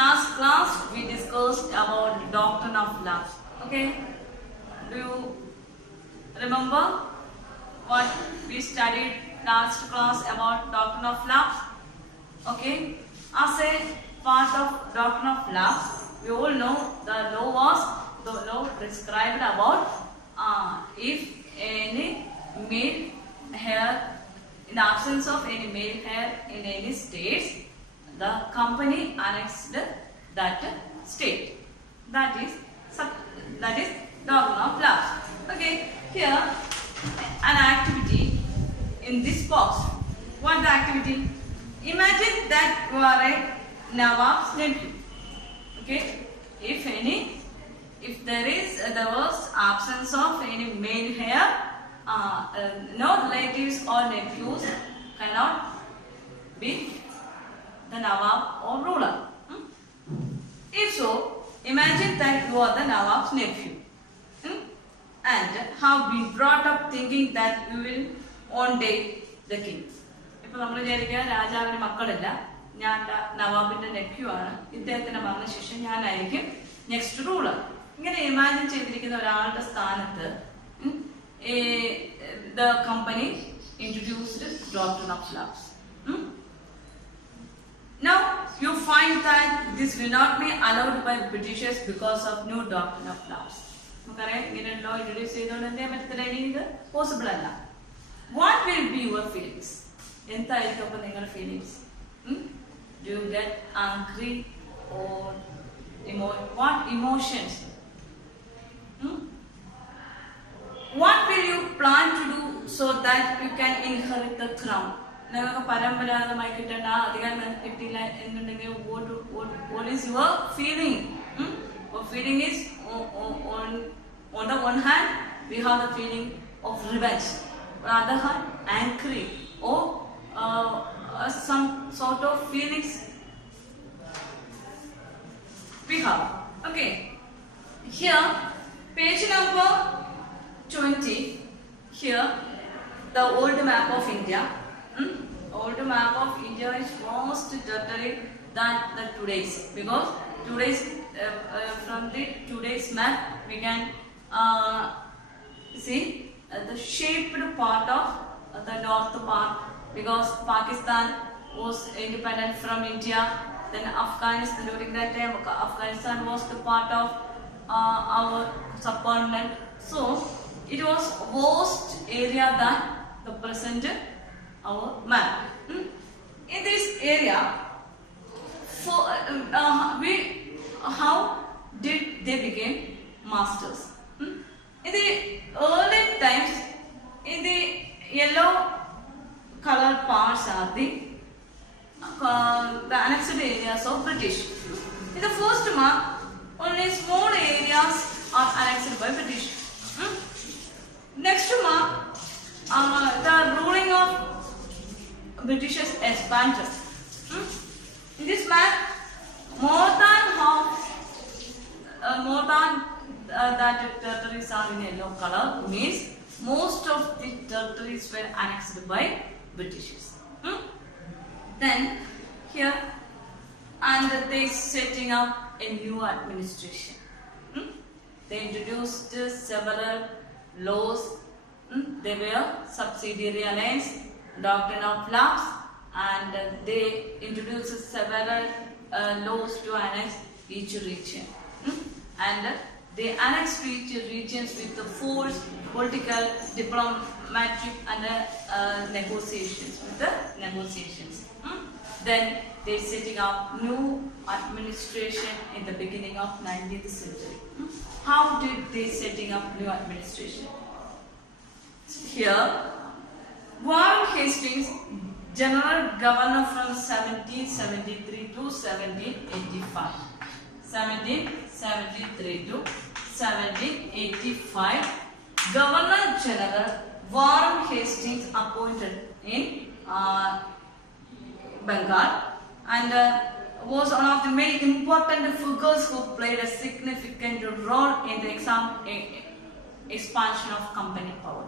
last class we discussed about doctrine of love. Okay, do you remember what we studied last class about doctrine of love? Okay, as a part of doctrine of love, we all know the law prescribed about if any male hair, in the absence of any male hair in any states, the company annexed that state. That is doctrine of love. Okay, here an activity in this box. What the activity? Imagine that you are a Nawab's nephew. Okay, if there was absence of any male hair, no relatives or nephews cannot be the Nawab or ruler. If so, imagine that you are the Nawab's nephew and have been brought up thinking that you will one day the king. ഇപ്പോൾ നമ്മൾ വിചാരിക്കുക രാജാവിന് മക്കളില്ല, ഞാൻ നവാബിന്റെ nephew ആണ്, ഇദ്ദേഹത്തിന്റെ മരണശേഷം ഞാനായിരിക്കും നെക്സ്റ്റ് റൂളർ. ഇങ്ങനെ ഇമാജിൻ ചെയ്തിരിക്കുന്ന ഒരാളുടെ സ്ഥാനത്ത് the company introduced doctrine of love. Now you find that this will not be allowed by Britishers because of new doctrine of love. നമുക്കറിയാം ഇങ്ങനെ ലോ ഇൻട്രൊഡ്യൂസ് ചെയ്തുകൊണ്ട് എന്തേ പറ്റത്തില്ല, ഇനി ഇത് പോസിബിൾ അല്ല. What will be your feelings? എന്തായിരിക്കും അപ്പൊ നിങ്ങളുടെ feelings? Do you get angry or what emotions? What will you plan to do so that you can inherit the crown? നിങ്ങൾക്ക് പരമ്പരാഗതമായി കിട്ടേണ്ട ആ അധികാരം കിട്ടിയില്ല എന്നുണ്ടെങ്കിൽ what is your feeling? Your feeling is on the one hand we have the feeling of revenge, on the other hand angry or some sort of feelings we have. Okay, here page number 20, here the old map of India. Old map of India is most territory than the today's, because today's from the today's map we can see the shaped part of the north part, because Pakistan was independent from India, then Afghanistan, during that time Afghanistan was the part of our subcontinent, so it was vast area than the present our map. In this area, how did they become masters? In the early times, in the yellow colored parts are the annexed areas of British. In the first map, only small areas are annexed by British. Next map, the ruling of Britishers expanded. In this map, more than that territories are in yellow color, means most of the territories were annexed by Britishers. Then here, and they setting up a new administration. They introduced several laws. They were subsidiary alliance, doctrine of laws, and they introduced several laws to annex each region. And they annexed each regions with the force, political, diplomatic, and negotiations. Then they setting up new administration in the beginning of 19th century. How did they setting up new administration? Here, Warren Hastings, General Governor from 1773 to 1785. 1773 to 1785, Governor General Warren Hastings appointed in Bengal, and was one of the main important figures who played a significant role in the expansion of company power.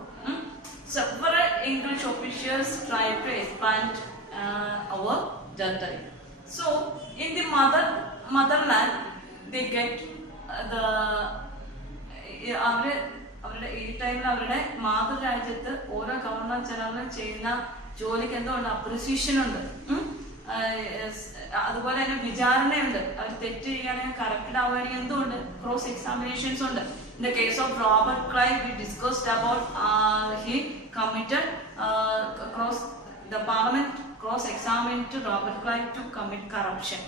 Several English officials tried to expand our territory. So, in the motherland, they get the അവരുടെ ഈ ടൈമിൽ അവരുടെ മാതൃരാജ്യത്ത് ഓരോ governor ജനറലും ചെയ്യുന്ന ജോലിക്ക് എന്തുകൊണ്ട് appreciation ഉണ്ട്. അതുപോലെ തന്നെ വിചാരണയുണ്ട്. അവർ തെറ്റ് ചെയ്യുകയാണെങ്കിൽ കറക്റ്റ് ആവുകയാണെങ്കിൽ എന്തുകൊണ്ട് ക്രോസ് എക്സാമിനേഷൻസ് ഉണ്ട്. In the case of Robert Clive, we discussed about he committed the parliament cross-examined Robert Clive to commit corruption.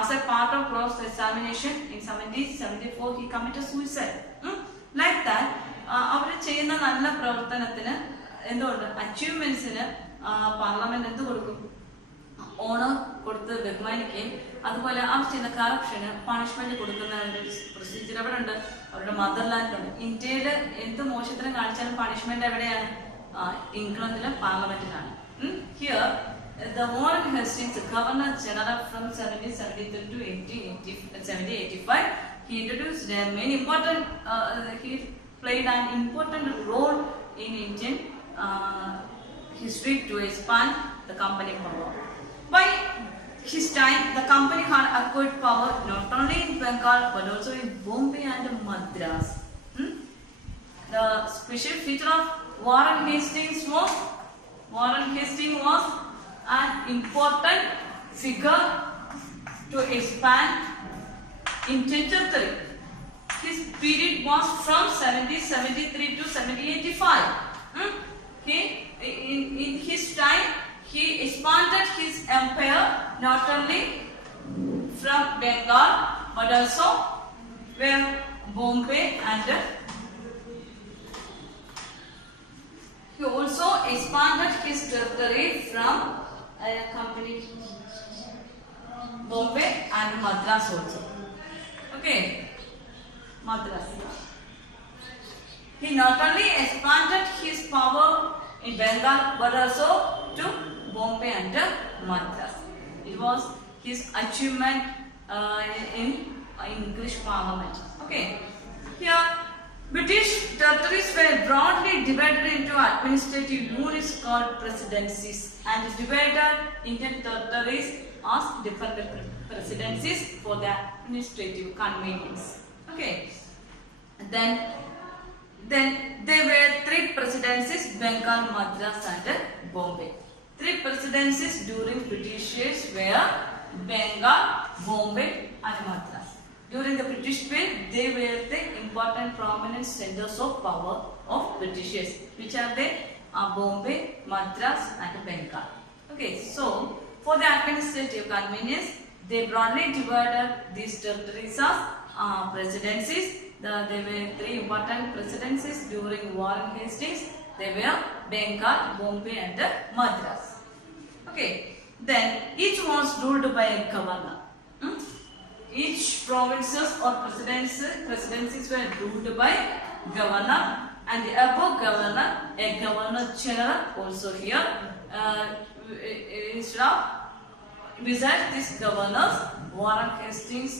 As a part of cross-examination in 1774, he committed suicide. Like that, അവർ ചെയ്യുന്ന നല്ല പ്രവർത്തനത്തിന് എന്തുകൊണ്ട് അച്ചീവ്മെന്റ്സിന് parliament എന്ത് കൊടുക്കും, owner കൊടുത്ത് ബഹുമാനിക്കുകയും അതുപോലെ അവർ ചെയ്യുന്ന കറപ്ഷന് പണിഷ്മെന്റ് കൊടുക്കുന്ന ഒരു പ്രൊസീജിയർ എവിടെ ഉണ്ട്, അവരുടെ മദർലാൻഡിലുണ്ട്. ഇന്ത്യയിൽ എന്ത് മോശത്തിനും കാണിച്ചാലും പണിഷ്മെന്റ് എവിടെയാണ്, ഇംഗ്ലണ്ടിലെ പാർലമെന്റിലാണ്. Here, the Warren Hastings, Governor General from 1773 to 1785, he introduced many important. He played an important role in Indian history to expand the company power. By his time, the company had acquired power not only in Bengal but also in Bombay and Madras. The special feature of Warren Hastings was an important figure to expand Indian territory. His period was from 1773 to 1785. In his time, he expanded his empire not only from Bengal but also where Bombay and he also expanded his territory from company Bombay and Madras also. Okay, Madras. He not only expanded his power in Bengal but also to Bombay and Madras. It was his achievement in English Parliament. Okay, here British territories were broadly divided into administrative units called presidencies, and divided Indian territories as different presidencies for their administrative convenience. Okay, then there were three presidencies: Bengal, Madras, and Bombay. Three presidencies during British years were Bengal, Bombay, and Madras. During the British period, they were the important prominent centers of power of Britishers, which are they? Bombay, Madras, and Bengal. Okay, so for the administrative convenience, they broadly divided these territories as presidencies. There were three important presidencies during Warren Hastings. They were Bengal, Bombay, and Madras. Okay, then each was ruled by a governor. Each provinces or presidencies were ruled by governor, and the above governor, a governor general also here. Besides these governors, Warren Hastings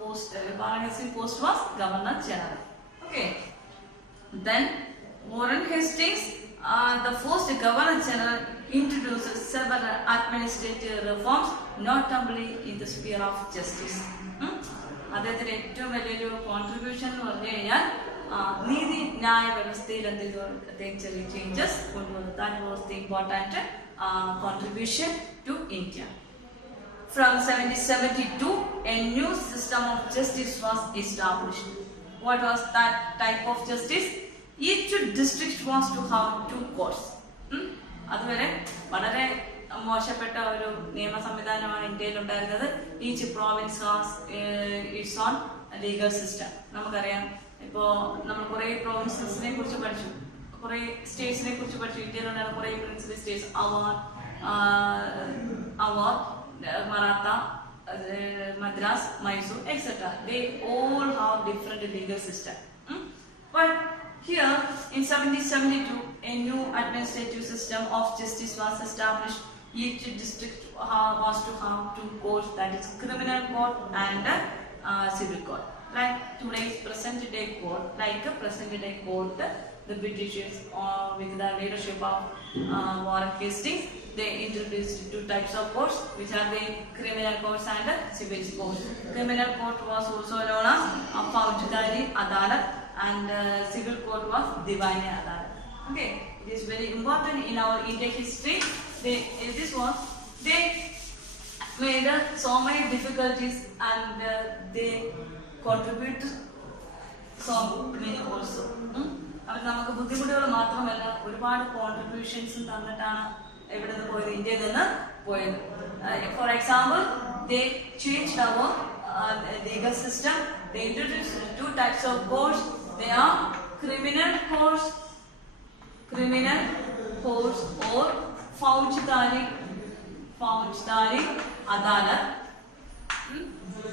post was governor general. Okay, then Warren Hastings, the first governor general, introduces several administrative reforms, notably in the sphere of justice. അദ്ദേഹത്തിന് ഏറ്റവും വലിയൊരു contribution എന്ന് പറഞ്ഞു കഴിഞ്ഞാൽ നീതി ന്യായ വ്യവസ്ഥയിൽ അദ്ദേഹം ചെറിയ ചേഞ്ചസ് കൊണ്ടുവന്നു. That was the important contribution to India. From 1772, a new system of justice was established. What was that type of justice? Each district was to have two courts. അതുവരെ വളരെ മോശപ്പെട്ട ഒരു നിയമ സംവിധാനമാണ് ഇന്ത്യയിൽ ഉണ്ടായിരുന്നത്. Each province has it's on legal system. നമുക്കറിയാം, ഇപ്പോൾ നമ്മൾ കുറേ പ്രോവിൻസസിനെ കുറിച്ച് പഠിച്ചു, കുറേ സ്റ്റേറ്റ്സിനെ കുറിച്ച് പഠിച്ചു. ഇന്ത്യയിലുണ്ടായിരുന്ന കുറേ principal States, our Maratha, Madras, Mysore, etc. They all have different legal system. But here in 1772, a new administrative system of justice was established. Each district was to have two courts, that is criminal court and civil court. Like today's present day court, the Britishers with the leadership of Warren Hastings, they introduced two types of courts, which are the criminal courts and civil courts. Criminal court was also known as Faujidari Adalat, and civil court was Diwani Adalat. Okay, it is very important in our Indian history. They made so many difficulties, and they contribute so many also. അവർ നമുക്ക് ബുദ്ധിമുട്ടുകൾ മാത്രമല്ല ഒരുപാട് കോൺട്രിബ്യൂഷൻസും തന്നിട്ടാണ് എവിടെ നിന്ന് പോയത്, ഇന്ത്യയിൽ നിന്ന് പോയത്. For example, they change our legal system. They introduced two types of courts. They are criminal courts or Faujidari Adalat.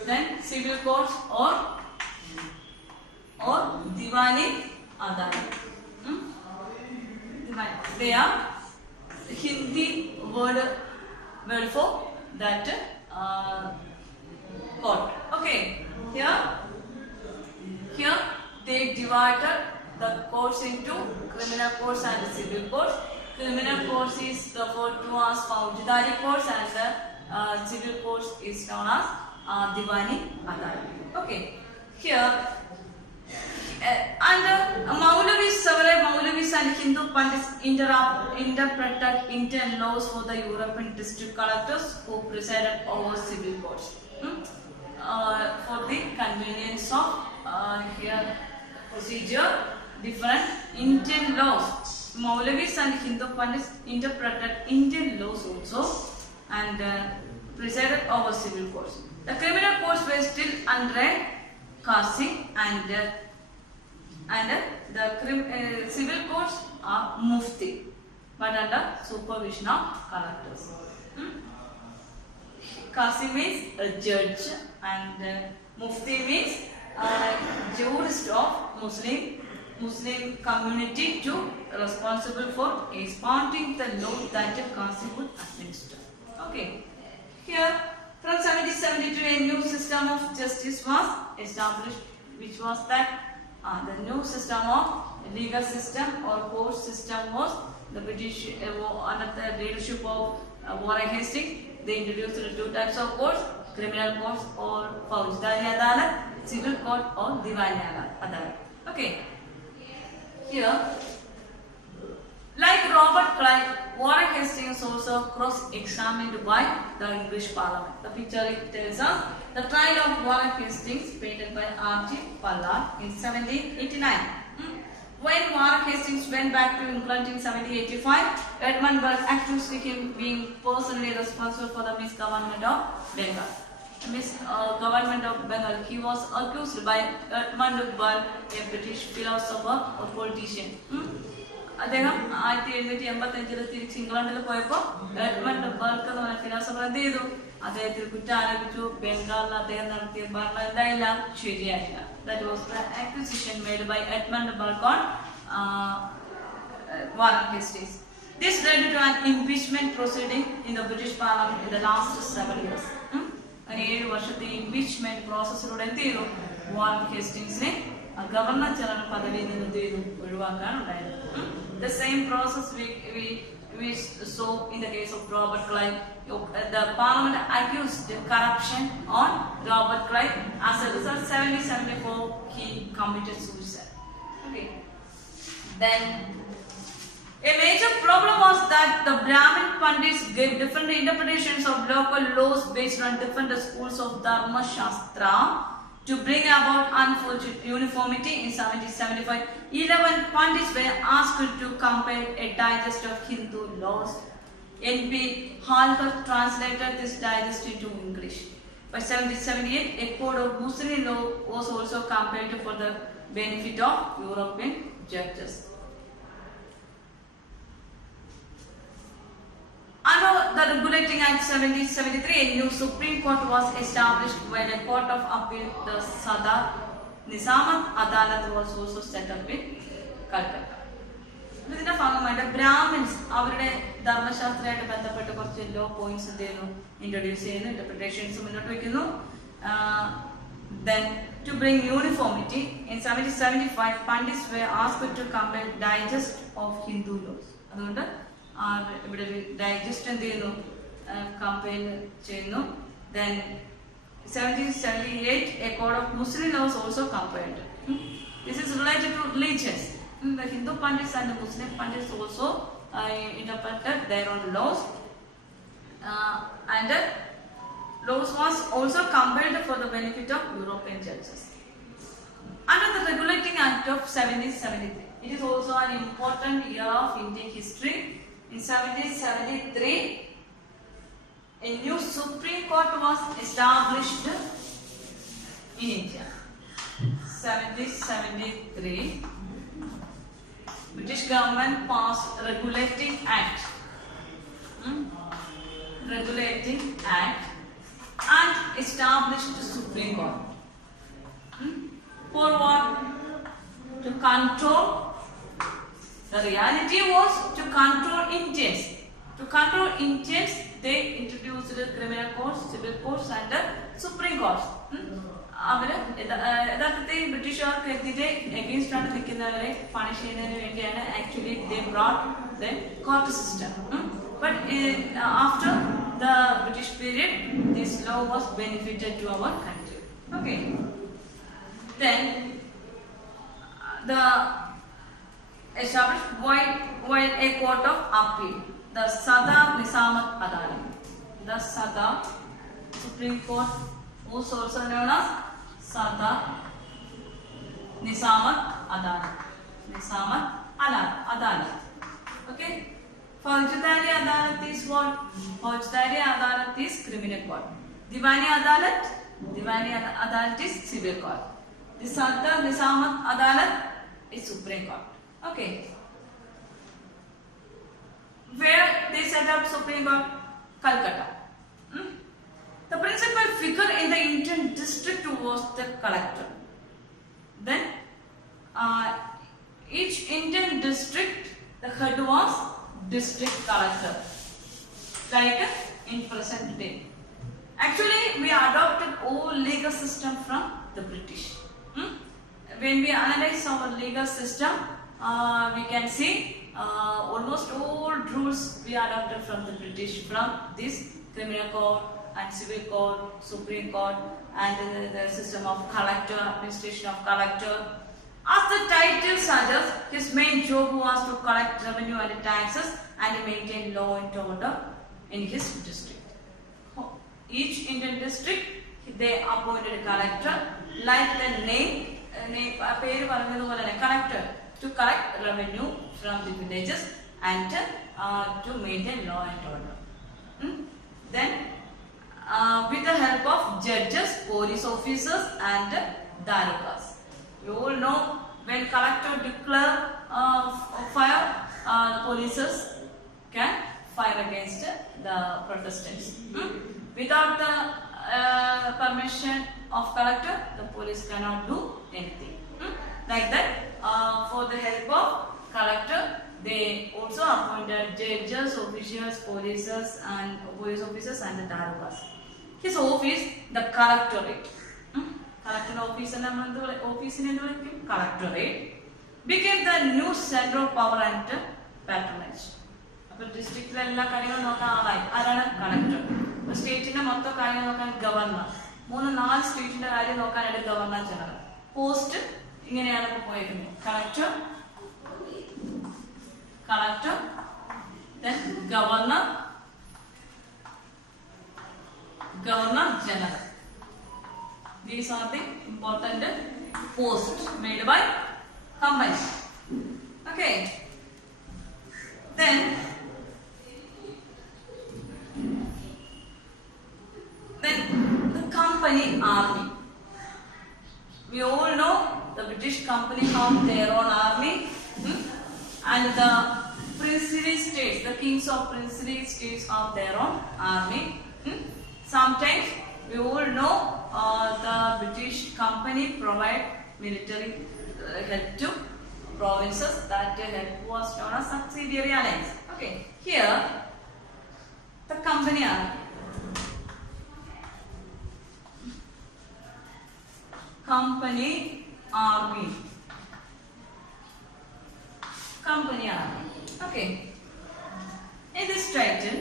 Then civil courts or Diwani Adalat. They are Hindi word for that court. Okay, here they divided the courts into criminal courts and civil courts. Criminal courts is referred to as Faujidari courts, and civil courts is known as Diwani Adalat. Okay, here and several Maulavis and Hindu Pandits interpreted Indian laws for the European district collectors who presided over civil courts. For the convenience of here procedure, different Indian laws. Maulavis and Hindu Pandits interpreted Indian laws also and presided over civil courts. The criminal courts were still under Kasi, and the civil courts are Mufti, but under supervision of collectors. Kasi means a judge, and Mufti means jurist of Muslim community to responsible for expounding the law that the Kasi would administer. Okay, here from 1772 a new system of justice was established, which was that the new system of legal system or court system was the British under the leadership of Warren Hastings. They introduced two types of courts: criminal courts or Faujidari Adalat, civil court or Diwani Adalat. Okay, here like Robert Clive, Warren Hastings also cross-examined by the English Parliament. The picture tells us the trial of Warren Hastings, painted by R.G. Ballard in 1789. When Warren Hastings went back to England in 1785, Edmund Burke accused him being personally responsible for the misgovernment of Bengal. He was accused by Edmund Burke, a British philosopher or politician. അദ്ദേഹം 1785 തിരിച്ച് ഇംഗ്ലണ്ടിൽ പോയപ്പോൾ Edmund Burk എന്ന് പറഞ്ഞ philosopher എന്ത് ചെയ്തു? അദ്ദേഹത്തിൽ കുറ്റം ആരോപിച്ചു. ബംഗാളിൽ അദ്ദേഹം നടത്തിയ ഭരണം എന്തായില്ല? ശരിയായില്ല. That was the accusation made by Edmund Burke on Warren Hastings. This led to an impeachment proceeding in the British Parliament in the last 7 years. അങ്ങനെ 7 വർഷത്തെ impeachment പ്രോസസ്സിലൂടെ എന്ത് ചെയ്തു? വാറൻ ഹേസ്റ്റിങ്സിനെ ഗവർണർ ജനറൽ പദവിയിൽ നിന്ന് എന്ത് ചെയ്തു? ഒഴിവാക്കാൻ ഉണ്ടായിരുന്നു. The same process we saw in the case of Robert Clive. The Parliament accused corruption on Robert Clive. As a result, 1774 he committed suicide. Okay. Then a major problem was that the Brahmin Pandits gave different interpretations of local laws based on different schools of Dharma Shastra. To bring about unfortunate uniformity in 1775, 11 Pandits were asked to compile a digest of Hindu laws. N.P. Halkar translated this digest into English. By 1778, a code of Muslim law was also compiled for the benefit of European judges. Under the Regulating Act 1773, a new Supreme Court was established when a Court of Appeal, the Sadar Nizamat Adalat, was also set up in Calcutta. ഇതിന്റെ ഭാഗമായിട്ട് ബ്രാഹ്മിൻസ് അവരുടെ ധർമ്മശാസ്ത്രമായിട്ട് ബന്ധപ്പെട്ട് കുറച്ച് law points എന്ത് ചെയ്യുന്നു? Introduce ചെയ്യുന്നു, interpretations മുന്നോട്ട് വയ്ക്കുന്നു. Then to bring uniformity, in 1775 Pandits were asked to compile digest of Hindu laws. അതുകൊണ്ട് ഇവിടെ ഡൈജസ്റ്റ് എന്ത് ചെയ്യുന്നു, കമ്പൈൽ ചെയ്യുന്നു. Then 1778 a code of Muslim laws also compiled. This is related to religions. The Hindu Pandits and the Muslim Pandits also interpreted their own laws, and laws was also compiled for the benefit of European churches. Under the Regulating Act of 1773, it is also an important year of Indian history. In 1773, a new Supreme Court was established in India. 1773, British government passed Regulating Act. Regulating Act and established the Supreme Court. For what? To control. The reality was to control Indians. To control Indians, they introduced the criminal courts, civil courts and the Supreme Courts. അവർ യഥാർത്ഥത്തിൽ ബ്രിട്ടീഷുകാർക്കെതിരെ against ആണ് നിൽക്കുന്നവരെ punish ചെയ്യുന്നതിന് വേണ്ടിയാണ് actually they brought the court system. But after the British period this law was benefited to our country. Okay, then the established while a court of appeal, the Sadar Nizamat Adalat. The Sadar Supreme Court was also known as Sadar Nizamat Adalat. Nizamat Adalat. Okay. Faujdari Adalat is what? Faujdari Adalat is criminal court. Diwani Adalat is civil court. The Sadar Nizamat Adalat is Supreme Court. Okay. Where they set up Supreme Court? Calcutta. The principal figure in the Indian district was the collector. Then each Indian district, the head was district collector, like in present day. Actually, we adopted all legal system from the British. When we analyze our legal system, we can see almost all rules we adopted from the British, from this criminal code and civil code, Supreme Court, and the system of collector, administration of collector. As the title suggests, his main job was to collect revenue and taxes and maintain law and order in his district. Each Indian district, they appointed a collector, like the name collector, to collect revenue from the villages and to maintain law and order. Then with the help of judges, police officers and darogas. You all know, when collector declare fire, the police can fire against the protestants. Without the permission of collector, the police cannot do anything. Like that, for the help of collector, they also appointed judges, officials, police officers and the darogas. His office, the collectorate. Collector office and collectorate became the new central power and patronage. ഡിസ്ട്രിക്റ്റിലെ കാര്യങ്ങൾ നോക്കാൻ ആളായി. ആരാണ്? Collector. സ്റ്റേറ്റിന്റെ മൊത്തം കാര്യങ്ങൾ നോക്കാൻ governor. 3-4 സ്റ്റേറ്റിന്റെ കാര്യം നോക്കാനായിട്ട് ഗവർണർ ജനറൽ. പോസ്റ്റ് ഇങ്ങനെയാണ് ഇപ്പോൾ പോയിരിക്കുന്നത്. Collector, then governor general. These are the important posts made by company. Okay. Then the company army. We all know the British company have their own army, and the princely states, the kings of princely states have their own army. Sometimes we all know the British company provide military help to provinces. That help was known as subsidiary alliance. Okay, here the company army. Company army. Okay. its title,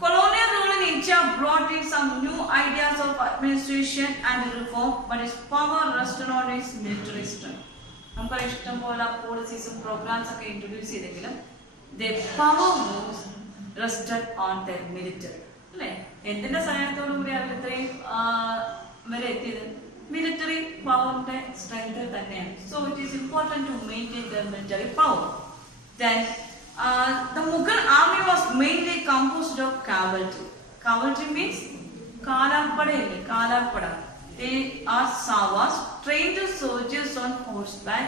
colonial rule in India brought in some new ideas of administration and reform, but its power rested on its military strength. നമുക്കറിയാം ഇഷ്ടം പോലെ പോളിസീസും programmes ഒക്കെ introduce ചെയ്തെങ്കിലും their power was rested on their military. അല്ലേ? എന്തിന്റെ സഹായത്തോടു കൂടി അവർ ഇത്രയും വരെ എത്തിയത്? മിലിറ്ററി പവറിന്റെ സ്ട്രെങ്ത് തന്നെയാണ്. So it is important to maintain the military power. Then the Mughal army was mainly composed of cavalry. Cavalry means കാലാൾപ്പടയില്ലേ, കാലാൾപ്പട. They are Savas, trained soldiers on horseback,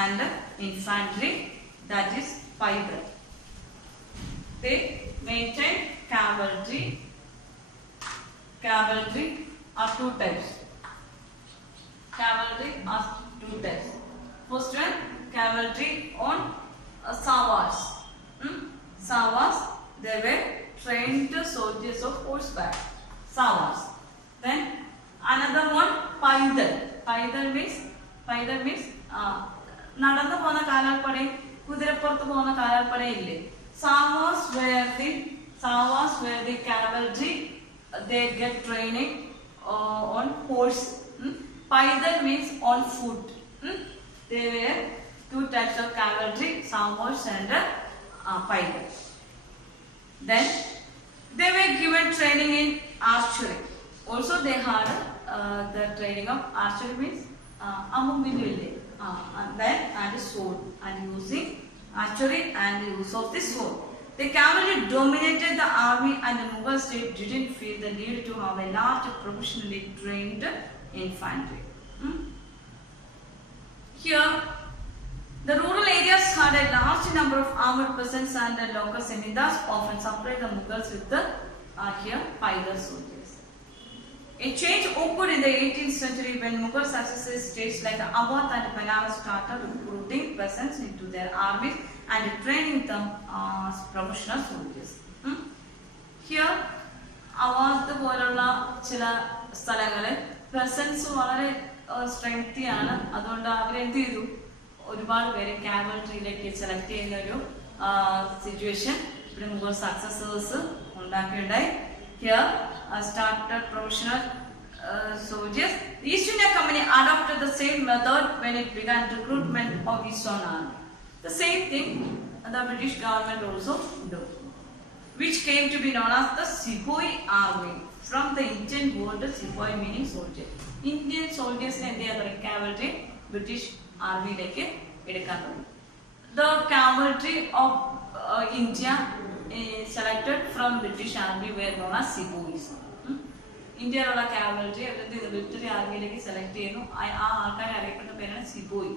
and infantry, that is Paidal. They maintain cavalry. Cavalry are two types. Cavalry are two types. First one, cavalry on Savas. Savas, they were trained soldiers of horseback. Savas. Then another one, Paidal. Paidal means നടന്നു പോകുന്ന കാലാൾപ്പടയും കുതിരപ്പുറത്ത് പോകുന്ന കാലാൾപ്പടയില്ലേ. Savas were the cavalry. They get training on horse. Paidal means on foot. They were two types of cavalry, Savas and Paidal. Then they were given training in archery. Also they had the training of archery means and sword, and using archery and use of the sword. The cavalry dominated the army, and the Mughal state didn't feel the need to have a large professionally trained infantry. Here, the rural areas had a large number of armed peasants, and the local zemindars often supplied the Mughals with the Paidal soldiers. A change occurred in the 18th century when Mughal successor states like Awadh and Banaras started recruiting peasants into their armies and training them as professional soldiers. Here, Awadh പോലുള്ള ചില സ്ഥലങ്ങളിൽ peasants വളരെ സ്ട്രെങ്തി ആണ്. അതുകൊണ്ട് അവരെന്ത് ചെയ്തു? ഒരുപാട് പേരെ കാവൽട്രിയിലേക്ക് സെലക്ട് ചെയ്യുന്ന ഒരു സിറ്റുവേഷൻ ഇവിടെ മുഗൾ സക്സസേഴ്സ് ഉണ്ടാക്കിയുണ്ടായി. Here started professional soldiers. The East India Company adopted the same method when it began recruitment of its own army. The same thing the British government also did, which came to be known as the Sepoy Army. From the Indian word Sepoy meaning soldier. Indian soldiers and the other cavalry British army like the cavalry of India selected from British army were known as Sepoys. India ulla cavalry the military army like select cheyunu aa aalkare ariyapetta perana Sepoy.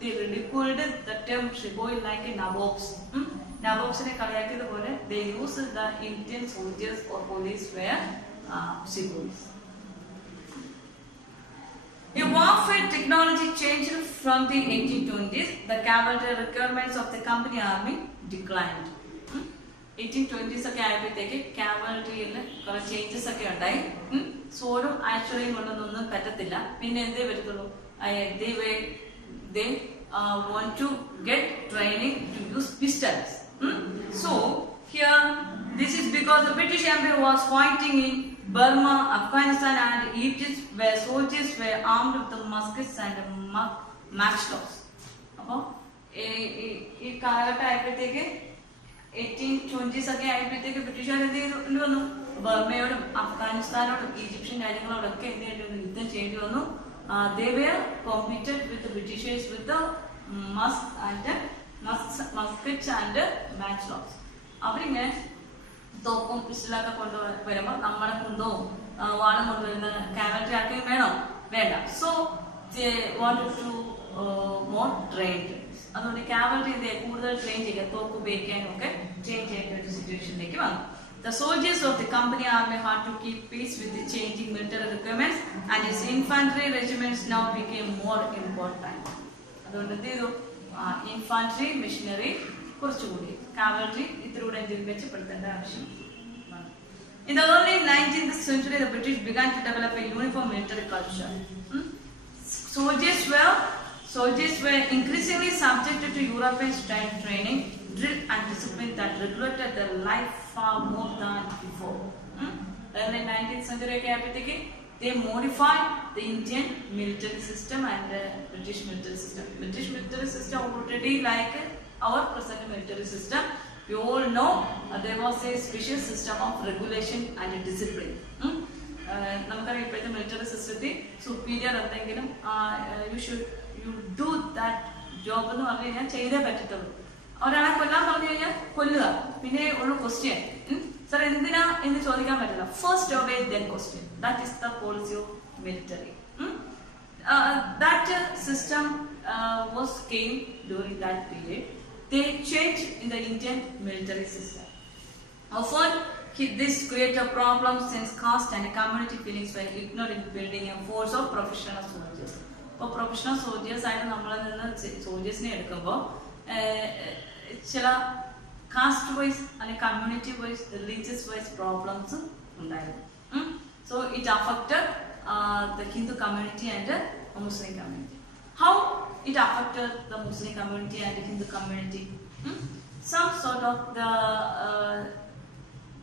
They ridiculed the term Sepoy like Nabobs. Nabobs ne kaliyakiyathu pole they used the Indian soldiers or police were Sepoys. A warfare technology changed from the 1820s. The cavalry requirements of the company army declined. 1820s ഒക്കെ ആയപ്പോഴത്തേക്ക് കാവൽറിയിൽ കുറെ changes ഒക്കെ ഉണ്ടായി. സോഡും ആക്ച്വലിയും കൊണ്ടൊന്നും പറ്റത്തില്ല. പിന്നെ എന്തേ വരത്തുള്ളൂ? They want to get training to use pistols. So here this is because the British Empire was fighting in Burma, Afghanistan and Egypt, where soldiers were armed with the muskets and matchlocks. അപ്പോൾ ഈ കാലഘട്ടം ആയപ്പോഴത്തേക്ക് 1820s ഒക്കെ ആയപ്പോഴത്തേക്ക് ബ്രിട്ടീഷുകാർ എന്ത് ചെയ്യേണ്ടി വന്നു? ബർമയോടും അഫ്ഗാനിസ്ഥാനോടും ഈജിപ്ഷ്യൻ രാജ്യങ്ങളോടൊക്കെ എന്ത് ചെയ്യേണ്ടി വന്നു? യുദ്ധം ചെയ്യേണ്ടി വന്നു. They were competed with the Britishers with the muskets and matchlocks. അവരിങ്ങനെ തോക്കും പിസ്റ്റലൊക്കെ കൊണ്ടുവരുമ്പോൾ നമ്മുടെ കുന്തവും വാളും കൊണ്ടുവരുന്ന കാവൽറി ആർക്കും വേണോ? വേണ്ട. So they wanted to more trained. അതുകൊണ്ട് കാവൽറി കൂടുതൽ ട്രെയിൻ ചെയ്യുക, തോക്ക് ഉപയോഗിക്കാനും ഒക്കെ ട്രെയിൻ ചെയ്യേണ്ട ഒരു സിറ്റുവേഷനിലേക്ക് വന്നു. The soldiers of the company army had to keep pace with the changing military requirements, and its infantry regiments now became more important. അതുകൊണ്ട് എന്ത് ചെയ്തു? ഇൻഫാൻട്രി മെഷീനറി കുറച്ചുകൂടി, കാവൽറി ഇതിലൂടെ മെച്ചപ്പെടുത്തേണ്ട ആവശ്യം. In the early 19th century, the British began to develop a uniform military culture. Soldiers were increasingly subjected to European style training. drill and discipline that regulated their life far more than before. Early 19th century they modified the Indian military system and British military system. British military system already like our present military system. You all know there was a special system of regulation and discipline. നമുക്കറിയാം ഇപ്പോഴത്തെ military സിസ്റ്റത്തിൽ superior എന്തെങ്കിലും you do that job എന്ന് പറഞ്ഞു കഴിഞ്ഞാൽ ചെയ്തേ പറ്റത്തുള്ളൂ. ഒരാളെ കൊല്ലാൻ പറഞ്ഞു കഴിഞ്ഞാൽ കൊല്ലുക. പിന്നെ ഉള്ള ക്വസ്റ്റ്യൻ സർ എന്തിനാ എന്ന് ചോദിക്കാൻ പറ്റില്ല. First obey then question. That is the policy of military. That system was came during that period. They changed in the Indian military system. Often this created problems since caste and community feelings were ignored in building a force of professional soldiers. അപ്പോൾ professional soldiers ആയിട്ട് നമ്മളിൽ നിന്ന് സോൾജേഴ്സിനെ എടുക്കുമ്പോൾ ചില caste wise അല്ലെങ്കിൽ community wise religious wise problems ഉണ്ടായിരുന്നു. So it affected the Hindu community and Muslim community. How it affected the Muslim community and the Hindu community? Some sort of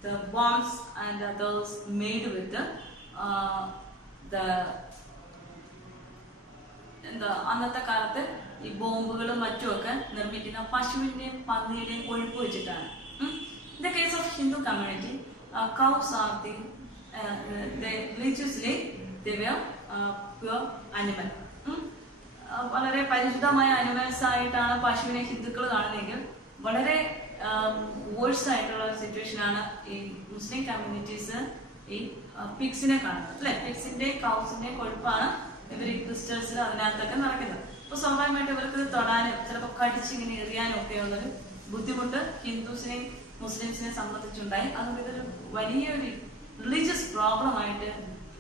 the bombs and others made with the അന്നത്തെ കാലത്ത് ഈ ബോംബുകളും മറ്റുമൊക്കെ നിർമ്മിക്കുന്ന പശുവിന്റെയും പന്നിയുടെയും കൊഴുപ്പ് വെച്ചിട്ടാണ്. In the case of Hindu community, cows are religiously they were pure animal. വളരെ പരിശുദ്ധമായ animals ആയിട്ടാണ് പശുവിനെ ഹിന്ദുക്കൾ കാണുന്നതെങ്കിൽ വളരെ വേഴ്സ് ആയിട്ടുള്ള ഒരു സിറ്റുവേഷൻ ആണ് ഈ മുസ്ലിം കമ്മ്യൂണിറ്റീസ് ഈ പിഗ്സിനെ കാണുന്നത് അല്ലെ. പിഗ്സിന്റെ കൗസിന്റെ കൊഴുപ്പാണ് ഇവർ ഈ ക്രിസ്റ്റൽസിൽ അതിനകത്തൊക്കെ നടക്കുന്നത്. അപ്പൊ സ്വാഭാവികമായിട്ട് ഇവർക്ക് തൊടാനും ചിലപ്പോൾ കടിച്ചിങ്ങനെ എറിയാനും ഒക്കെ ഉള്ളൊരു ബുദ്ധിമുട്ട് ഹിന്ദുസിനെയും മുസ്ലിംസിനെ സംബന്ധിച്ചുണ്ടായി. അതുകൊണ്ട് ഇതൊരു വലിയൊരു റിലീജിയസ് പ്രോബ്ലം ആയിട്ട്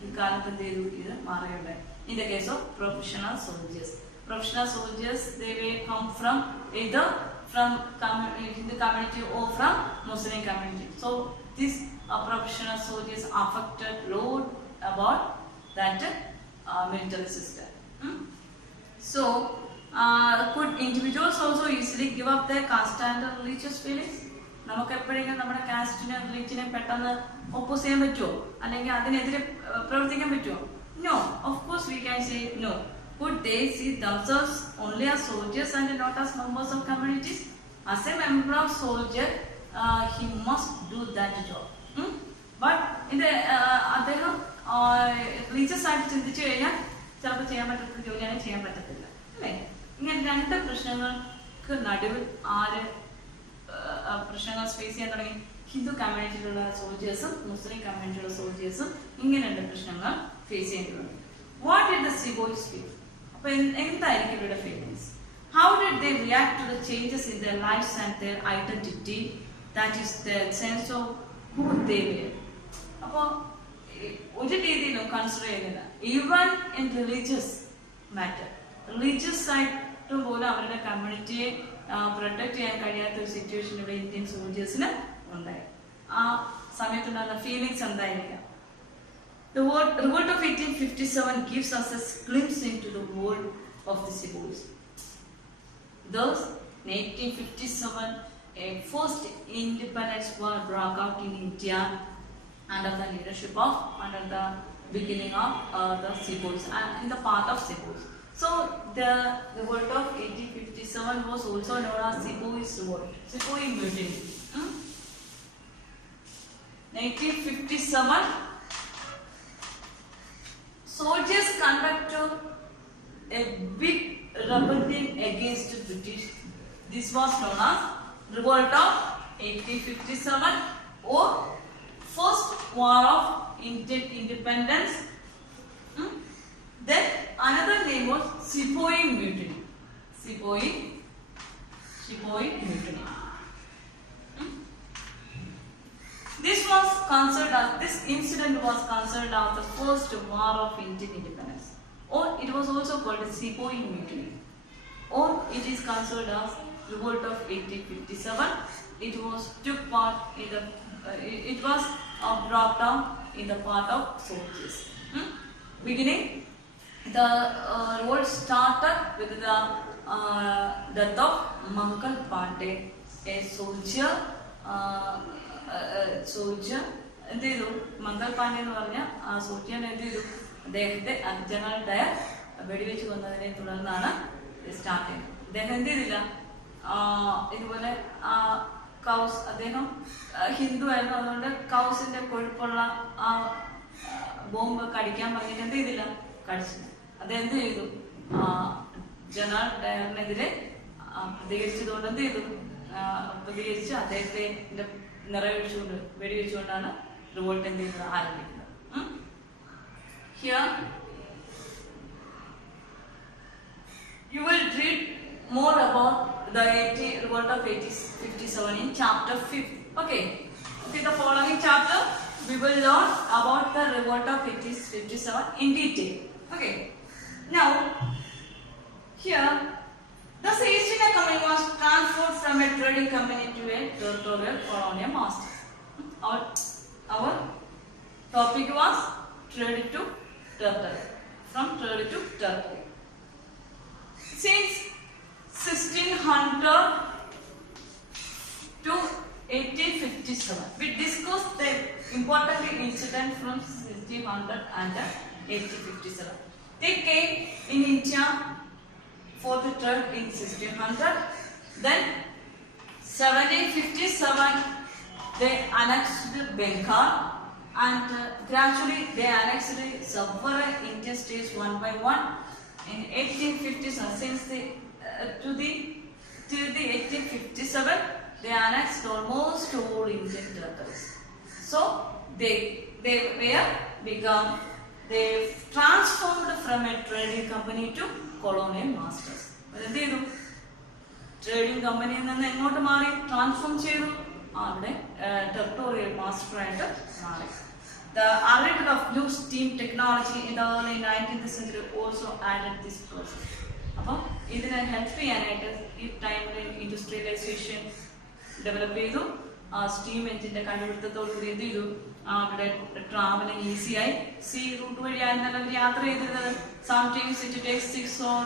ഈ കാലത്ത് എന്ത് ചെയ്തു ഇത് മാറുകയുണ്ടായി. In the case of professional soldiers, they will come from either from Hindu community or from Muslim community. So these professional soldiers affected lot about that military system. So could individuals also easily give up their caste and religious feelings? നമുക്ക് എപ്പോഴെങ്കിലും നമ്മുടെ കാസ്റ്റിനെ റിലീജിയനെ പെട്ടെന്ന് oppose ചെയ്യാൻ പറ്റുമോ, അല്ലെങ്കിൽ അതിനെതിരെ പ്രവർത്തിക്കാൻ പറ്റുമോ? No, of course we can say no. Could they see themselves only as soldiers and not as members of communities? As a member of soldier, he must do that job. But in the അദ്ദേഹം religious ആയിട്ട് ചിന്തിച്ചു കഴിഞ്ഞാൽ ചിലപ്പോൾ ചെയ്യാൻ പറ്റാത്ത ജോലിയാണ് ചെയ്യാൻ പറ്റത്തില്ല അല്ലേ. ഇങ്ങനെ രണ്ട് പ്രശ്നങ്ങൾക്ക് നടുവിൽ പ്രശ്നങ്ങൾ ഫേസ് ചെയ്യാൻ തുടങ്ങി. ഹിന്ദു കമ്മ്യൂണിറ്റിയിലുള്ള സോൾജേഴ്സും മുസ്ലിം കമ്മ്യൂണിറ്റിയിലുള്ള സോൾജേഴ്സും ഇങ്ങനെ രണ്ട് പ്രശ്നങ്ങൾ ഫേസ് ചെയ്യേണ്ടതുണ്ട്. What did the sepoys feel? അപ്പൊ എന്തായിരിക്കും ഇവരുടെ feelings? How did they react to the changes in their lifes and their identity, that is their sense of who they were. അപ്പോൾ ഒരു രീതിയിലും കൺസിഡർ ചെയ്യുന്നില്ല. Even in religious matter, religious ആയിട്ട് പോലും അവരുടെ കമ്മ്യൂണിറ്റിയെ പ്രൊട്ടക്ട് ചെയ്യാൻ കഴിയാത്ത ഒരു സിറ്റുവേഷൻ ഇവിടെ ഇന്ത്യൻ സോൾജേഴ്സിന് ഉണ്ടായി. ആ സമയത്തുണ്ടാകുന്ന ഫീലിംഗ്സ് എന്തായിരിക്കാം? The revolt of 1857 gives us a glimpse into the world of the Sepoys. Thus, in 1857, a first independence war broke out in India under the leadership of, under the beginning of the Sepoys and in the part of Sepoys. So, the revolt of 1857 was also known as Sepoys revolt, Sepoy mutiny. 1957. Soldiers conducted a big rebellion against the British. This was known as Revolt of 1857 or First War of Indian Independence. Then another name was Sepoy Mutiny. Sepoy Mutiny. This incident was considered as the first war of Indian independence, or it was also called a Sepoy Mutiny, or it is considered as Revolt of 1857. It was brought down in the part of soldiers. Beginning, the revolt started with the death of Mangal Pandey, a soldier, എന്ത് ചെയ്തു മംഗൾ പാണ്ഡെ എന്ന് പറഞ്ഞ ആ soldier എന്ത് ചെയ്തു അദ്ദേഹത്തെ general Dyer വെടിവെച്ച് കൊന്നതിനെ തുടർന്നാണ് സ്റ്റാർട്ട് ചെയ്തത്. അദ്ദേഹം എന്ത് ചെയ്തില്ല, ഇതുപോലെ കൗസ്, അദ്ദേഹം ഹിന്ദു ആയിരുന്നു, അതുകൊണ്ട് കൗസിന്റെ കൊഴുപ്പുള്ള ആ ബോംബ് കടിക്കാൻ പറഞ്ഞിട്ട് എന്ത് ചെയ്തില്ല, കടിച്ചില്ല. അദ്ദേഹം എന്ത് ചെയ്തു, ജനറൽ ഡയറിനെതിരെ പ്രതികരിച്ചതുകൊണ്ട് എന്ത് ചെയ്തു, പ്രതികരിച്ച് അദ്ദേഹത്തെ നിറയൊഴിച്ചുകൊണ്ട് വെടിവെച്ചുകൊണ്ടാണ് റിവോൾട്ട് എന്ത് ചെയ്യുന്നത്, ആരംഭിക്കുന്നത്. Here you will read more about the revolt of 1857 in chapter 5. Okay, in the following chapter we will learn about the revolt of 1857 in detail. Okay, now here the East India Company was transformed from a trading company to a territorial colonial master. Our topic was trade to territory, from trade to territory. Since 1600 to 1857, we discussed the important incident from 1600 and 1857. They came in India for the trade in 1600. Then 1757 they annexed Bengal, and gradually they annexed several Indian states one by one. In 1857, since till the 1857, they annexed almost all Indian territories. So they transformed from a trading company to colonial masters. എന്ത് ചെയ്തു, trading കമ്പനിയിൽ നിന്ന് എങ്ങോട്ട് മാറി, transform ചെയ്തു, അവിടെ territorial മാസ്റ്ററായിട്ട് മാറി. The arrival of new steam technology in the early 19th century also added this process. അപ്പോൾ ഇതിനെ ഹെൽപ്പ് ചെയ്യാനായിട്ട് ഈ ടൈമിൽ ഇൻഡസ്ട്രിയലൈസേഷൻ ഡെവലപ്പ് ചെയ്തു. സ്റ്റീം എഞ്ചിന്റെ കണ്ടുപിടുത്തത്തോടുകൂടി എന്ത് ചെയ്തു, അവിടെ ട്രാവലിംഗ് ഈസിയായി. സീ റൂട്ട് വഴിയായിരുന്നല്ലോ അവർ യാത്ര ചെയ്തിരുന്നത്. Sometimes it takes 6 or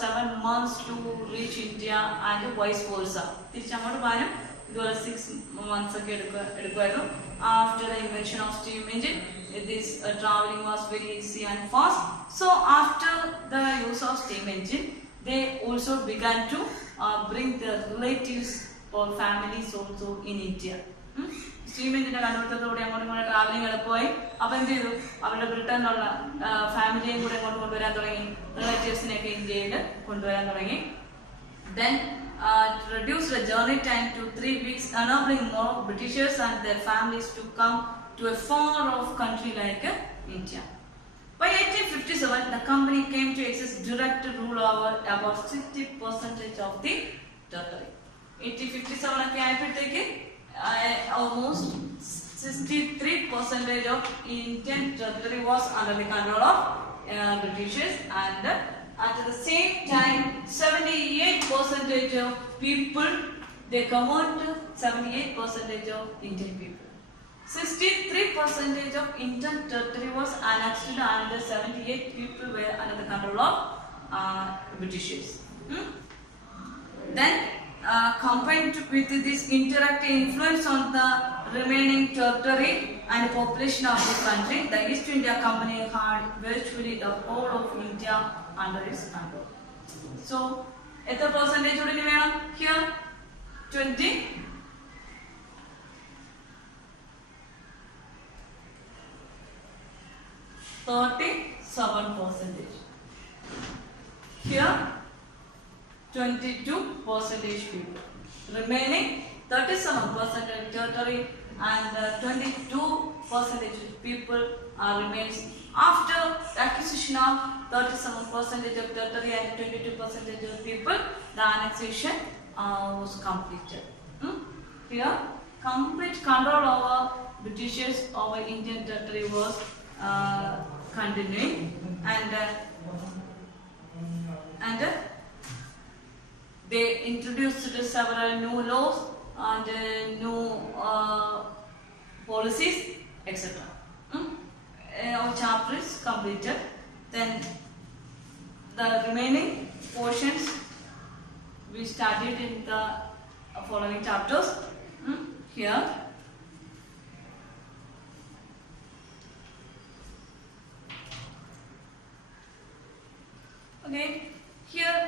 7 months to reach India and vice versa. തിരിച്ചങ്ങോട്ട് പോകാനും ഇതുപോലെ 6 months ഒക്കെ എടുക്കുമായിരുന്നു. After the invention of steam engine, this traveling was very easy and fast. So after the use of steam engine, they also began to bring their relatives or families also in India. Steam എഞ്ചിന്റെ കണ്ടുപിടുത്തത്തോടെ അങ്ങോട്ടും ഇങ്ങോട്ട് travelling എളുപ്പമായി. അപ്പൊ എന്ത് ചെയ്തു, അവരുടെ ബ്രിട്ടനിലുള്ള ഫാമിലിയും കൂടെ അങ്ങോട്ട് കൊണ്ടുവരാൻ തുടങ്ങി, റിലേറ്റീവ്സിനെയൊക്കെ ഇന്ത്യയിൽ കൊണ്ടുവരാൻ തുടങ്ങി. Then reduced the journey time to 3 weeks, enabling more Britishers and their families to come to a far-off country like India. By 1857, the company came to exercise direct rule over about 60% of the territory. 1857 ഒക്കെ ആയപ്പോഴത്തേക്ക് almost 63% of Indian territory was under the control of Britishers, and at the same time 78% of people, they convert 78% of Indian people. 63% of Indian territory was annexed and 78 people were under the control of Britishers. Then combined with this interactive influence on the remaining territory and population of the country, the East India Company had virtually the whole of India under its control. So, എത്ര percentage കൂടി വേണം? Here 37%. Here 22% people. Remaining 37% territory and 22% people remains. After the acquisition of 37% of territory and 22% of people, the annexation was completed. Here, complete control over Britishers over Indian territory was continuing, and they introduced several new laws and new policies, etc. Our chapter is completed. Then the remaining portions we studied in the following chapters. Here. Okay, here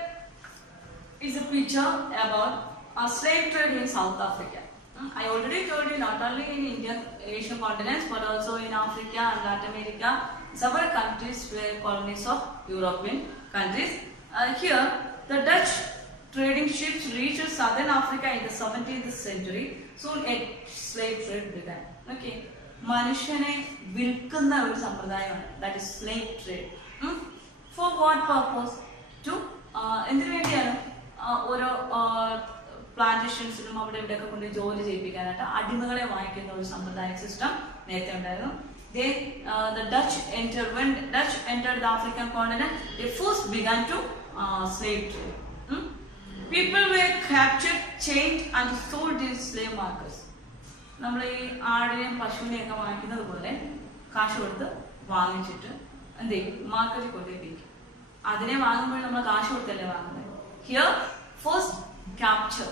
is a picture about a slave trade in South Africa. I already told you not only in Indian, Asian continents, but also in Africa and Latin America. Several countries were colonies of European countries. Here, the Dutch trading ships reached southern Africa in the 17th century. Soon a slave trade began. Okay, മനുഷ്യനെ വിൽക്കുന്ന ഒരു സമ്പ്രദായമാണ്, that is slave trade. For what purpose? To എന്തിനു വേണ്ടിയാണ്? ഓരോ പ്ലാന്റേഷൻസിലും അവിടെ ഇവിടെയൊക്കെ കൊണ്ട് ജോലി ചെയ്യിപ്പിക്കാനായിട്ട് അടിമകളെ വാങ്ങിക്കുന്ന ഒരു സമ്പ്രദായ സിസ്റ്റം നേരത്തെ ഉണ്ടായിരുന്നു. The Dutch entered, when Dutch entered the African continent, they first began to slave trade. People were captured, chained and sold in slave markets. നമ്മൾ ഈ ആടിനെയും പശുവിനെയൊക്കെ വാങ്ങിക്കുന്നത് പോലെ കാശ് കൊടുത്ത് വാങ്ങിച്ചിട്ട് എന്ത് ചെയ്യും? മാർക്കറ്റിൽ കൊണ്ടുപോയി വിൽക്കും. അതിനെ വാങ്ങുമ്പോൾ നമ്മൾ കാശ് കൊടുത്തല്ലേ വാങ്ങുന്നത്. ഹിയർ ഫസ്റ്റ് ക്യാപ്ചർ,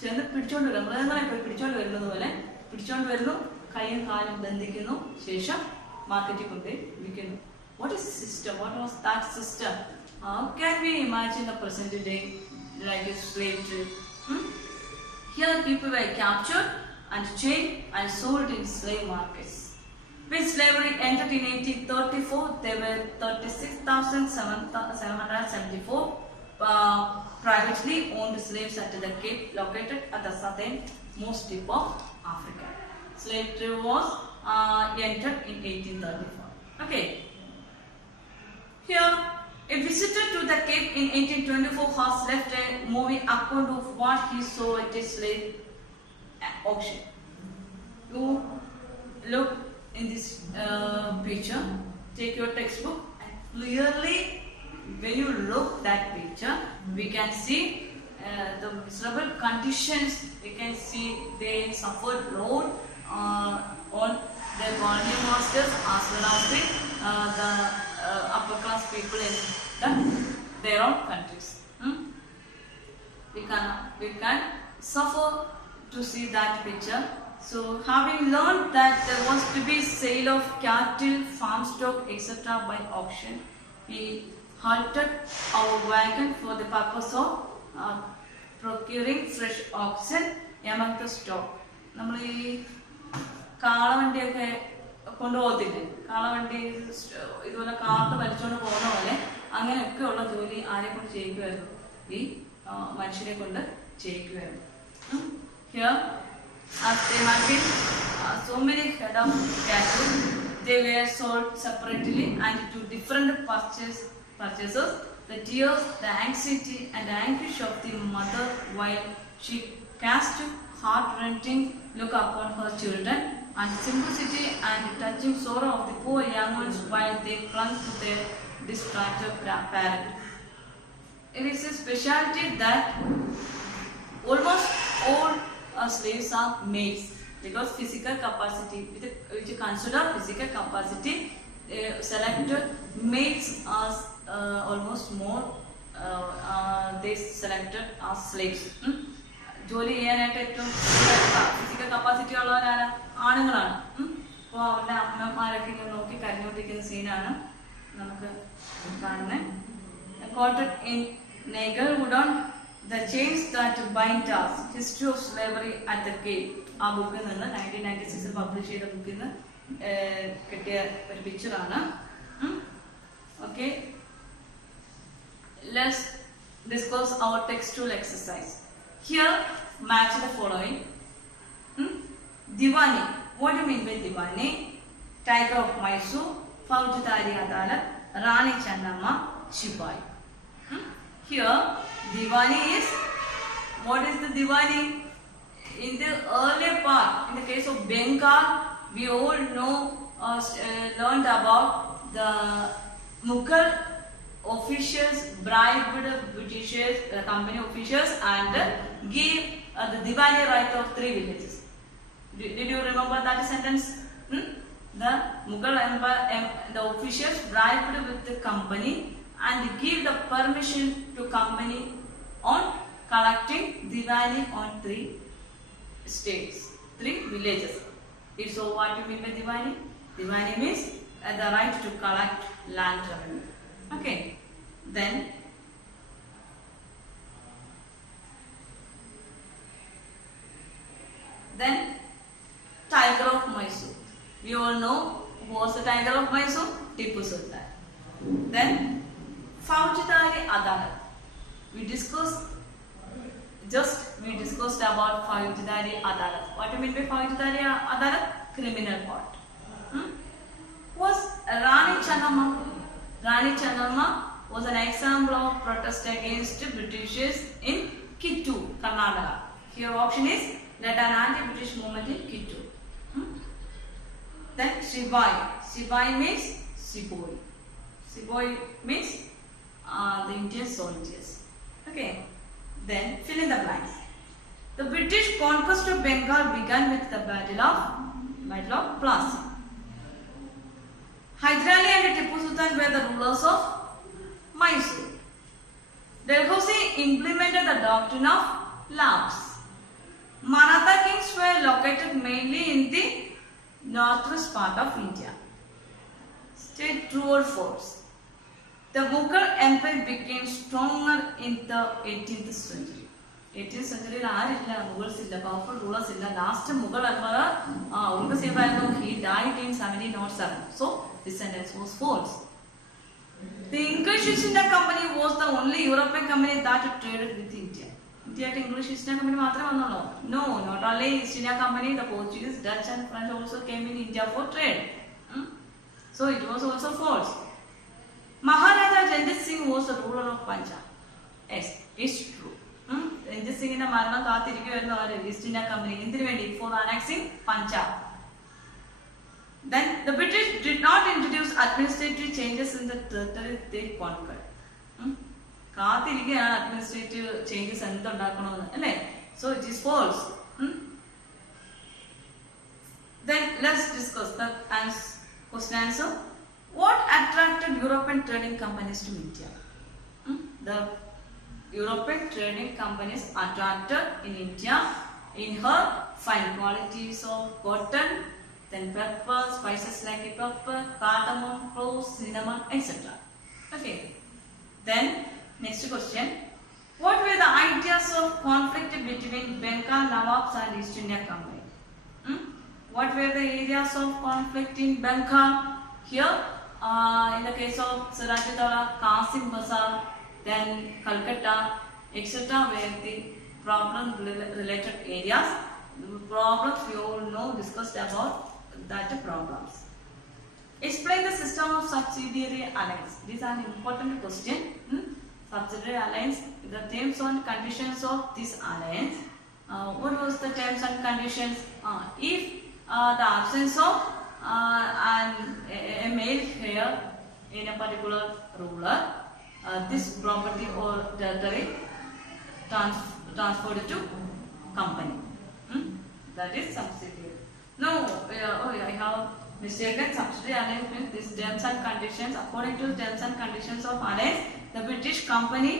ചെന്ന് പിടിച്ചോണ്ട് വരും. മൃഗങ്ങളെ പിടിച്ചോണ്ട് വരുന്നത് പോലെ പിടിച്ചോണ്ട് വരുന്നു, കൈയും കാലും ബന്ധിക്കുന്നു, ശേഷം മാർക്കറ്റിൽ കൊണ്ടുപോയി വിൽക്കുന്നു. What is the system? What was that system? How can we imagine the present day like a slave trade? Here people were captured and chained and sold in slave markets. When slavery entered in 1834, there were 36,774 privately owned slaves at the Cape, located at the southernmost tip of Africa. Slave trade was entered in 1834. Okay. Here, a visitor to the Cape in 1824 has left a moving account of what he saw at a slave auction. You look in this picture, take your textbook, and clearly when you look that picture, we can see the miserable conditions. We can see they suffered load on their colonial masters as well as the upper class people in their own countries. We can suffer to see that picture. So, having learned that there was to be sale of cattle, farm stock, etc. by auction, we halted our wagon for the purpose of procuring fresh oxen among the stock. നമ്മൾ ഈ കാളവണ്ടിയൊക്കെ കൊണ്ടുപോകത്തില്ലേ, കാളവണ്ടി ഇതുപോലെ കാട്ട് വലിച്ചുകൊണ്ട് പോകുന്ന പോലെ അങ്ങനെയൊക്കെയുള്ള ജോലി ആരെ കൊണ്ട് ചെയ്യിക്കുമായിരുന്നു? ഈ മനുഷ്യരെ കൊണ്ട് ചെയ്യിക്കുമായിരുന്നു. Here, as there have been so many head of cattle, they were sold separately and to different purchasers. The tears, the anxiety and the anguish of the mother while she cast heart-rending look upon her children, and simplicity and touching sorrow of the poor young ones while they clung to their distracted parent. It is a specialty that almost all slaves are males, because physical capacity, which you consider physical capacity, selected males are almost more, they selected as slaves. ജോലി ചെയ്യാനായിട്ട് ഏറ്റവും physical capacity ഉള്ളവരാണ്, ആണുങ്ങളാണ്. അപ്പോൾ അവരുടെ അമ്മമാരൊക്കെ ഇങ്ങനെ നോക്കി കരഞ്ഞുകൊണ്ടിരിക്കുന്ന സീനാണ് നമുക്ക് കാണുന്നത്. Quoted in Nagel Woodon, The Chains That Bind Us, History of Slavery at the Cape. ആ ബുക്കിൽ നിന്ന് 1996 പബ്ലിഷ് ചെയ്ത ബുക്കിൽ നിന്ന് കിട്ടിയ ഒരു പിക്ചറാണ്. Okay, let's discuss our textual exercise. Here, match the following. Diwani. What do you mean by Diwani? Tiger of Mysore, Faujadari Adalat, Rani Channamma, Sipai. Here, Diwani is, what is the Diwani? In the earlier part, in the case of Bengal, we all know, learned about the Mughal officials bribed Britishers, company officials, and gave the Diwali right of 3 villages. Did you remember that sentence? The Mughal Empire, the officials bribed with the company and give the permission to company on collecting Diwali on 3 states, 3 villages. If so, what do you mean by Diwali? Diwali means the right to collect land revenue. Okay. Then Tiger of Mysore. We all know who was the Tiger of Mysore? Tipu Sultan. Then Faujidari Adalat. We discussed about Faujidari Adalat. What do you mean by Faujidari Adalat? Criminal court. Was Rani Channamma. Rani Channamma was an example of protest against Britishers in Kittur, Karnataka. Here option is led an anti-British movement in Kittur. Then Sipai. Sipai means Sepoy. Sepoy means the Indian soldiers. Okay. Then fill in the blanks. The British conquest of Bengal began with the Battle of Plassey. Hyder Ali and Tipu Sultan were the rulers of Mysore. Dalhousie implemented the doctrine of lapse. Maratha kings were located mainly in the northwest part of India. State true or false? The Mughal Empire became stronger in the 18th century. 18th century Mughals illa, powerful rulers illa. Last Mughal Emperor Aurangzeb, he died in 1707. So this sentence was false. The English East India Company was the only European company that traded with India. India English East India Company മാത്രമേ വന്നുള്ളൂ. No, not only East India Company, the Portuguese, Dutch and French also came in India for trade. So it was also false. Maharaja Ranjit Singh was the ruler of Punjab. Yes, it's true. Ranjit Singh in the Marana കാത്തിരിക്കുകയായിരുന്നു East India Company എന്തിനു വേണ്ടി? For annexing Punjab. Then the British did not introduce administrative changes in the territory they conquered. കാത്തിരിക്കുകയാണ് administrative changes എന്തുണ്ടാക്കണമെന്ന് അല്ലേ? So it is false. Then let's discuss the question answer. What attracted European trading companies to India? The European trading companies attracted in India in her fine qualities of cotton, then pepper, spices like pepper, cardamom, cloves, cinnamon, etc. Okay. Then next question. What were the ideas of conflict between Bengal Nawabs and East India Company? What were the areas of conflict in Bengal? Here, in the case of Sirajuddaula, Qasim Bazar, then Calcutta, etc. were the problem-related areas. The problems we all know discussed about that problems. Explain the system of subsidiary alliance. This is an important question. Subsidiary alliance, the terms and conditions of this alliance. What was the terms and conditions? If the absence of a male heir in a particular ruler, this property or territory transferred to company. That is subsidiary. No, I have mistaken. Subsidiary alliance means these terms and conditions. According to terms and conditions of alliance, the British company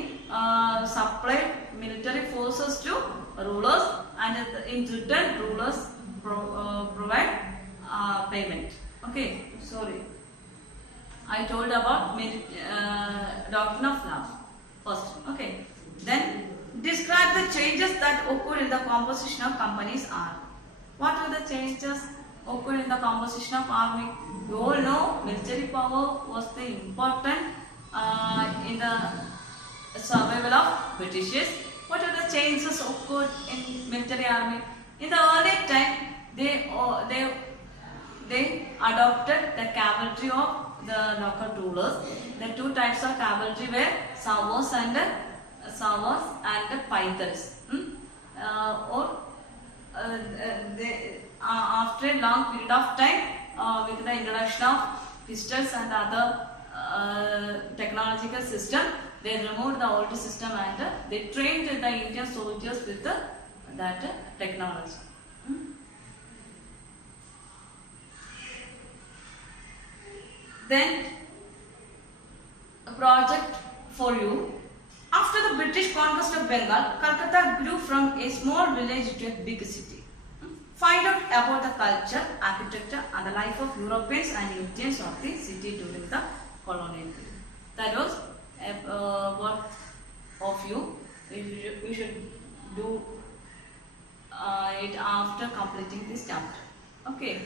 supplied military forces to rulers, and in return, rulers provide payment. Okay, sorry. I told about doctrine of lapse first. Okay, then describe the changes that occurred in the composition of companies army. What were the changes occurred in the composition of army? You all know military power was the important in the survival of Britishers. What are the changes occurred in military army? In the early time, they adopted the cavalry of the local rulers. The two types of cavalry were Savos and Paithals. After a long period of time, with the introduction of pistols and other technological system, they removed the old system and they trained the Indian soldiers with that technology. Then a project for you. After the British conquest of Bengal, Calcutta grew from a small village to a big city. Find out about the culture, architecture and the life of Europeans and Indians of the city during the colonial period. That was what of you we should do it after completing this chapter. Okay.